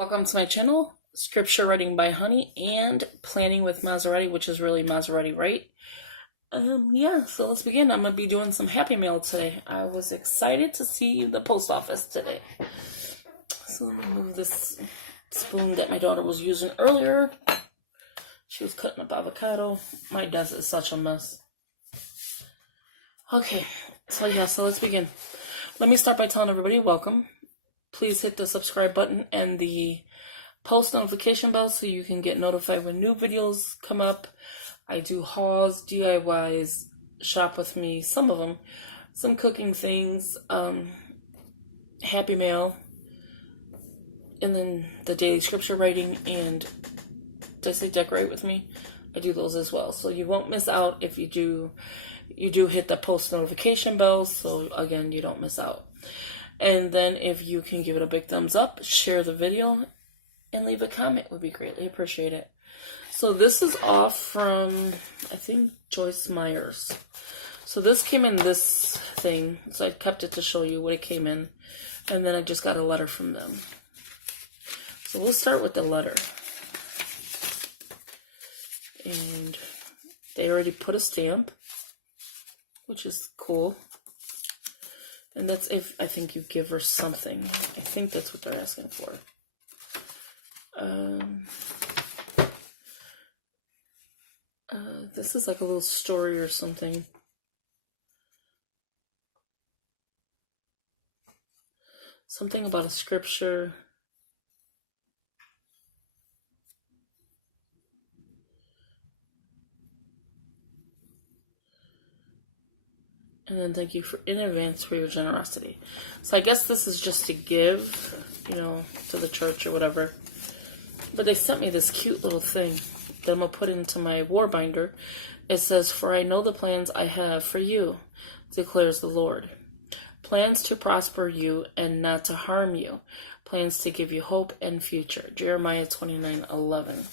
Welcome to my channel, Scripture Writing by Honey and Planning with Monserrate, which is really Monserrate Wright. So let's begin. I'm going to be doing some Happy Mail today. I was excited to see the post office today. So let me move this spoon that my daughter was using earlier. She was cutting up avocado. My desk is such a mess. Okay, so let's begin. Let me start by telling everybody welcome. Please hit the subscribe button and the post notification bell so you can get notified when new videos come up. I do hauls, DIYs, shop with me, some of them, some cooking things, Happy Mail, and then the daily scripture writing, and did I say decorate with me? I do those as well. So you won't miss out if you do hit the post notification bell, so again, you don't miss out. And then if you can give it a big thumbs up, share the video, and leave a comment, would be greatly appreciated. So this is off from, I think, Joyce Meyer's. So this came in this thing, so I kept it to show you what it came in. And then I just got a letter from them. So we'll start with the letter. And they already put a stamp, which is cool. And that's if, I think, you give her something. I think that's what they're asking for. This is like a little story or something. Something about a scripture. And then thank you in advance for your generosity. So I guess this is just to give, to the church or whatever. But they sent me this cute little thing that I'm going to put into my war binder. It says, "For I know the plans I have for you, declares the Lord. Plans to prosper you and not to harm you. Plans to give you hope and future." Jeremiah 29:11.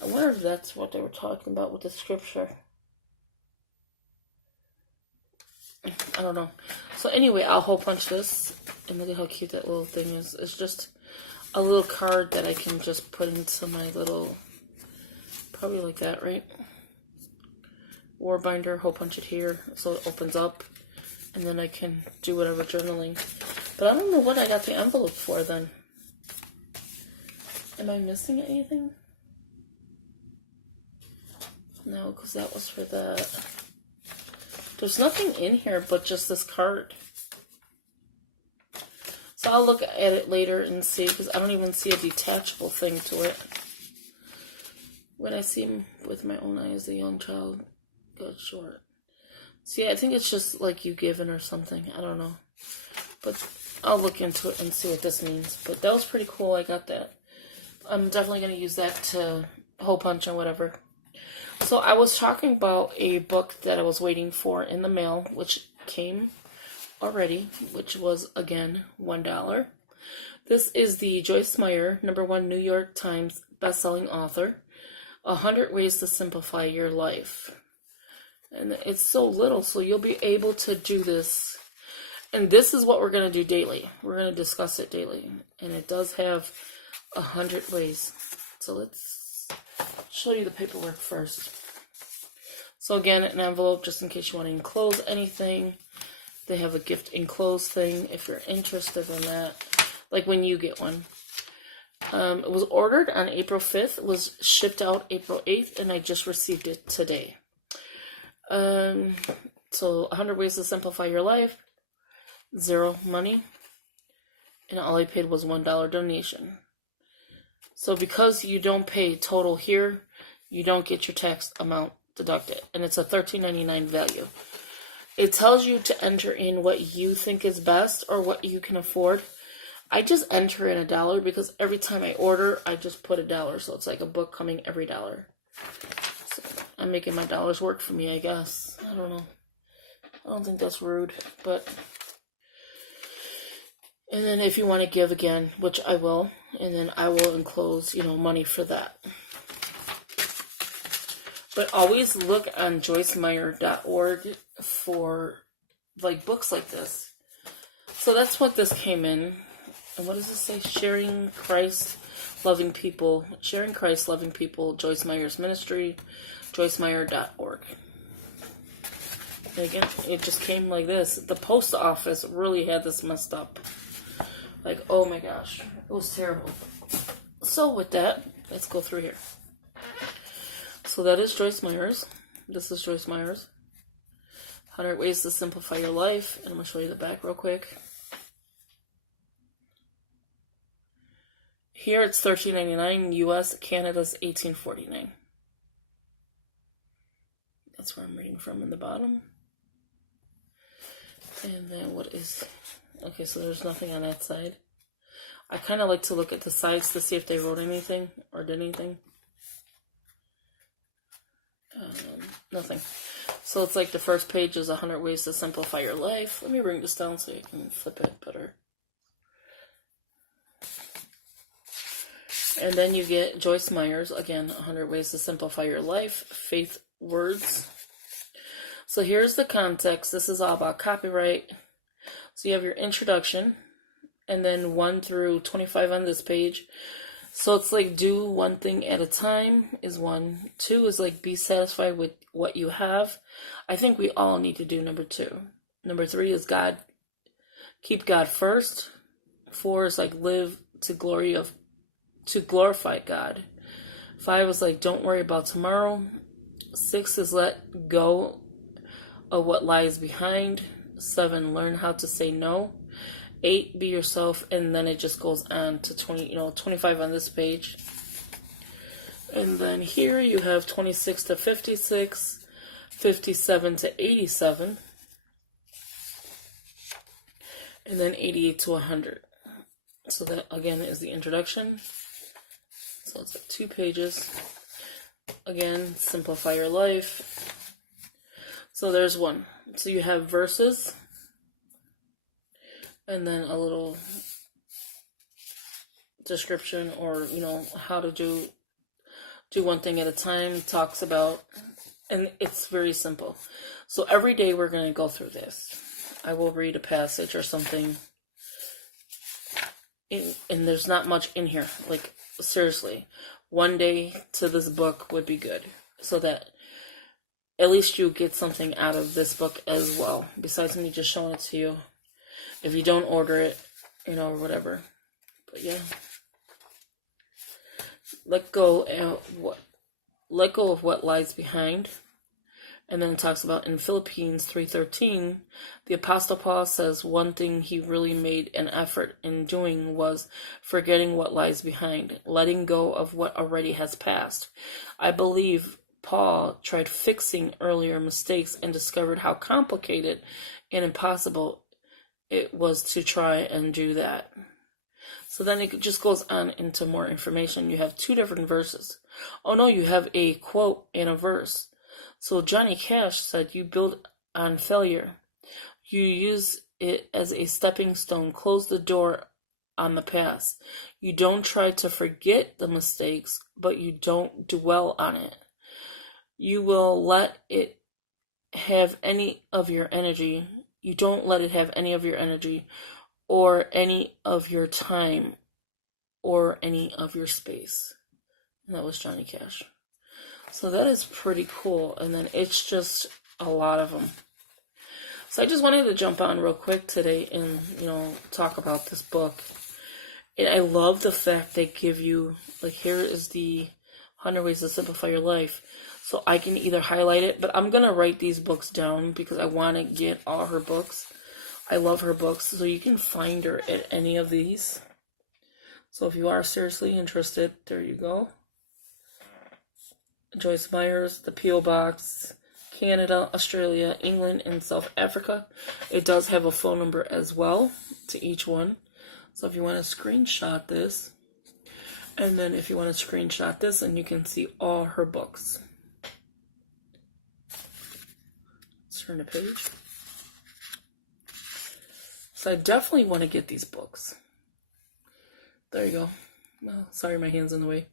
I wonder if that's what they were talking about with the scripture. I don't know. So anyway, I'll hole punch this. And look at how cute that little thing is. It's just a little card that I can just put into my little, probably like that, right? War binder, hole punch it here so it opens up. And then I can do whatever journaling. But I don't know what I got the envelope for then. Am I missing anything? No, because that was for that. There's nothing in here but just this card. So I'll look at it later and see, because I don't even see a detachable thing to it. When I see him with my own eyes, a young child got short. So yeah, I think it's just like you given or something. I don't know. But I'll look into it and see what this means. But that was pretty cool. I got that. I'm definitely going to use that to hole punch and whatever. So I was talking about a book that I was waiting for in the mail, which came already, which was, again, $1. This is the Joyce Meyer, #1 New York Times bestselling author, 100 Ways to Simplify Your Life. And it's so little, so you'll be able to do this. And this is what we're going to do daily. We're going to discuss it daily. And it does have 100 ways. So let's show you the paperwork first. So again, an envelope just in case you want to enclose anything. They have a gift enclosed thing if you're interested in that, like when you get one. It was ordered on April 5th, was shipped out April 8th, and I just received it today. So 100 Ways to Simplify Your Life, 0 money, and all I paid was $1 donation. So because you don't pay total here, you don't get your tax amount deducted. And it's a $13.99 value. It tells you to enter in what you think is best or what you can afford. I just enter in $1 because every time I order, I just put $1. So it's like a book coming every $1. So I'm making my dollars work for me, I guess. I don't know. I don't think that's rude, but... And then if you want to give again, which I will, and then I will enclose, money for that. But always look on joycemeyer.org for, books like this. So that's what this came in. And what does it say? Sharing Christ loving people, sharing Christ, loving people, Joyce Meyer's ministry, joycemeyer.org. And again, it just came like this. The post office really had this messed up. Like, oh my gosh, it was terrible. So with that, let's go through here. So that is Joyce Meyer's. This is Joyce Meyer's 100 Ways to Simplify Your Life. And I'm going to show you the back real quick. Here it's $13.99 US, Canada's $18.49. That's where I'm reading from in the bottom. And then what is... Okay, so there's nothing on that side. I kind of like to look at the sides to see if they wrote anything or did anything. Nothing. So it's like the first page is 100 Ways to Simplify Your Life. Let me bring this down so you can flip it better. And then you get Joyce Meyer's, again, 100 Ways to Simplify Your Life, Faith Words. So here's the context. This is all about copyright. So you have your introduction, and then 1 through 25 on this page. So it's like do one thing at a time is 1. 2 is like be satisfied with what you have. I think we all need to do number 2. Number 3 is God, keep God first. 4 is like live to glorify God. 5 is like don't worry about tomorrow. 6 is let go of what lies behind. 7, learn how to say no. 8, be yourself, and then it just goes on to 25 on this page. And then here you have 26 to 56, 57 to 87, and then 88 to 100. So that again is the introduction. So it's like 2 pages. Again, simplify your life. So there's 1. So you have verses, and then a little description, or how to do one thing at a time. Talks about, and it's very simple. So every day we're going to go through this. I will read a passage or something, and there's not much in here. Like seriously, one day to this book would be good, so that at least you get something out of this book as well, besides me just showing it to you. If you don't order it, or whatever. But yeah. Let go of what lies behind. And then it talks about in Philippians 3:13, the Apostle Paul says one thing he really made an effort in doing was forgetting what lies behind, letting go of what already has passed. I believe Paul tried fixing earlier mistakes and discovered how complicated and impossible it was to try and do that. So then it just goes on into more information. You have 2 different verses. Oh no, you have a quote and a verse. So Johnny Cash said, you build on failure. You use it as a stepping stone. Close the door on the past. You don't try to forget the mistakes, but you don't dwell on it. You will let it have any of your energy. You don't let it have any of your energy or any of your time or any of your space. And that was Johnny Cash. So that is pretty cool. And then it's just a lot of them. So I just wanted to jump on real quick today and, talk about this book. And I love the fact they give you, like, here is the 100 Ways to Simplify Your Life. So I can either highlight it, but I'm going to write these books down because I want to get all her books. I love her books, so you can find her at any of these. So if you are seriously interested, there you go. Joyce Meyer's, the P.O. Box, Canada, Australia, England, and South Africa. It does have a phone number as well to each one. So if you want to screenshot this, and then if you want to screenshot this, and you can see all her books. Turn the page. So I definitely want to get these books. There you go. Well, sorry, my hand's in the way.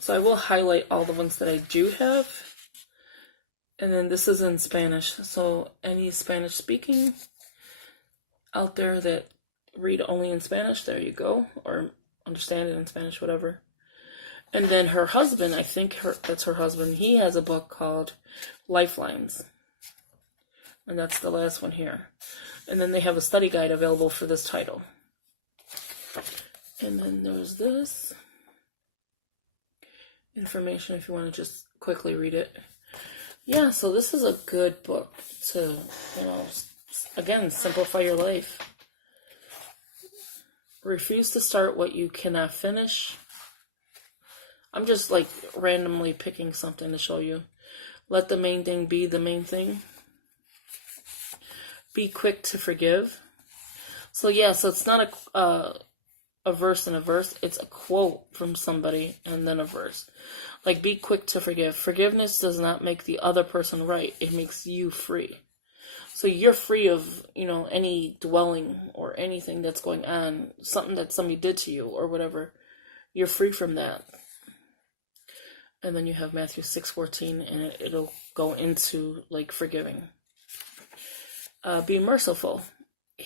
So I will highlight all the ones that I do have. And then this is in Spanish. So any Spanish speaking out there that read only in Spanish, there you go. Or understand it in Spanish, whatever. And then her husband, I think that's her husband, he has a book called Lifelines. And that's the last one here. And then they have a study guide available for this title. And then there's this information if you want to just quickly read it. Yeah, so this is a good book to, again, simplify your life. Refuse to start what you cannot finish. I'm just like randomly picking something to show you. Let the main thing be the main thing. Be quick to forgive. So yeah, so it's not a verse and a verse. It's a quote from somebody and then a verse. Like, be quick to forgive. Forgiveness does not make the other person right. It makes you free. So you're free of, any dwelling or anything that's going on, something that somebody did to you or whatever. You're free from that. And then you have Matthew 6:14, and it'll go into, like, forgiving. Be merciful.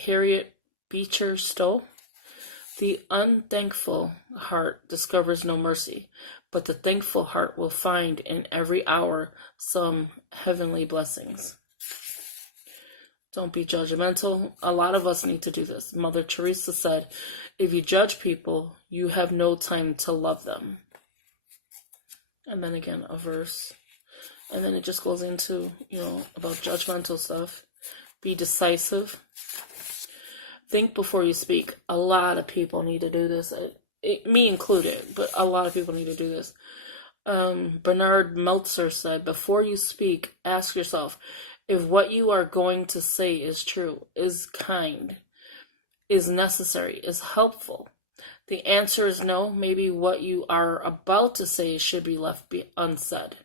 Harriet Beecher Stowe. The unthankful heart discovers no mercy, but the thankful heart will find in every hour some heavenly blessings. Don't be judgmental. A lot of us need to do this. Mother Teresa said, if you judge people, you have no time to love them. And then again, a verse. And then it just goes into, about judgmental stuff. Be decisive. Think before you speak. A lot of people need to do this. Me included, but a lot of people need to do this. Bernard Meltzer said, before you speak, ask yourself if what you are going to say is true, is kind, is necessary, is helpful. The answer is no. Maybe what you are about to say should be left unsaid.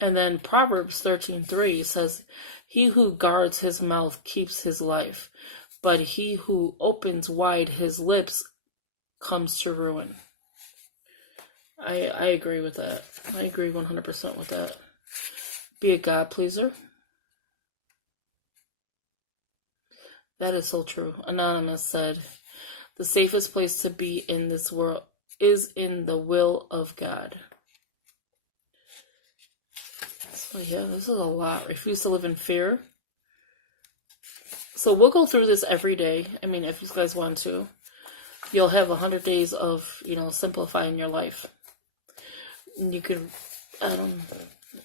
And then Proverbs 13:3 says, he who guards his mouth keeps his life, but he who opens wide his lips comes to ruin. I agree with that. I agree 100% with that. Be a God pleaser. That is so true. Anonymous said, the safest place to be in this world is in the will of God. So yeah, this is a lot. Refuse to live in fear. So we'll go through this every day. I mean, if you guys want to. You'll have 100 days of, simplifying your life. And you can,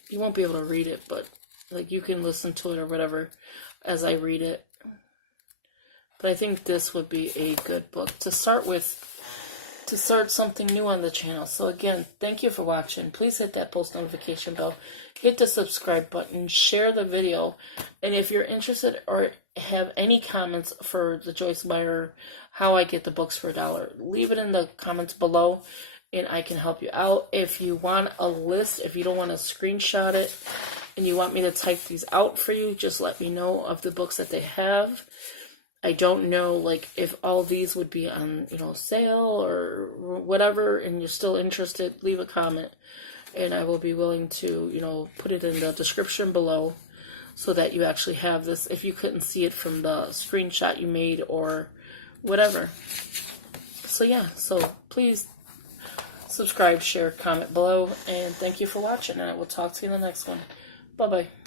you won't be able to read it, but like you can listen to it or whatever as I read it. But I think this would be a good book to start with, to start something new on the channel. So again, thank you for watching. Please hit that post notification bell. Hit the subscribe button. Share the video. And if you're interested or have any comments for the Joyce Meyer, how I get the books for $1, leave it in the comments below and I can help you out. If you want a list, if you don't want to screenshot it and you want me to type these out for you, just let me know of the books that they have. I don't know, like, if all these would be on, sale or whatever, and you're still interested, leave a comment, and I will be willing to, put it in the description below so that you actually have this, if you couldn't see it from the screenshot you made or whatever. So, yeah, so please subscribe, share, comment below, and thank you for watching, and I will talk to you in the next one. Bye-bye.